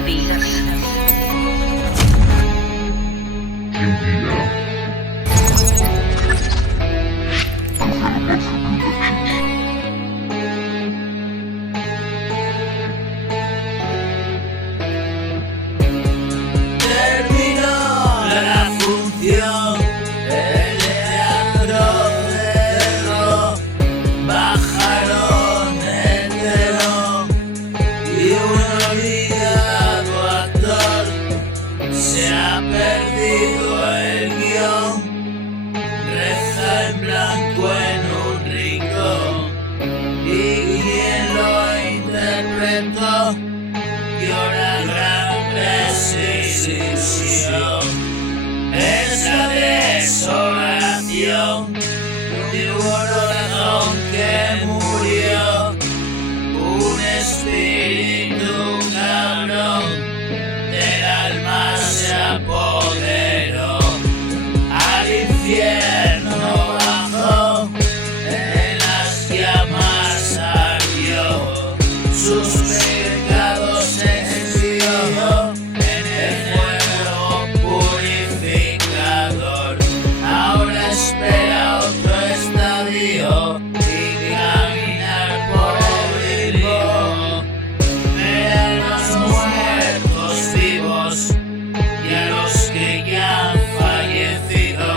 vis-a-vis. Terminó la función, el teatro cerró, bajaron el telón y un olvidado actor se ha perdido el guión. Reza en blanco en un rincón y quien lo interpretó llora gran desilusión. Es la desolación de un corazón que murió, un espíritu cabrón del alma se apoderó, al infierno bajó, en las llamas ardió, sus pecados expió en el fuego purificador. Ahora espera otro estadio y caminar por el limbo, ver a los muertos vivos y a los que ya han fallecido.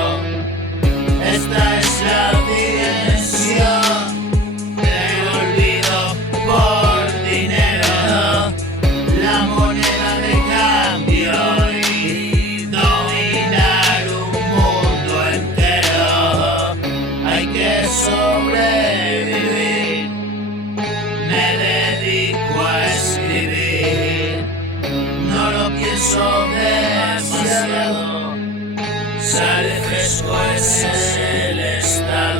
Esta es la dimensión del olvido por dinero, la moneda de cambio y dominar un mundo entero. Hay que sobrevivir, me dedico a escribir, no lo pienso demasiado, sale fresco ese es el estado.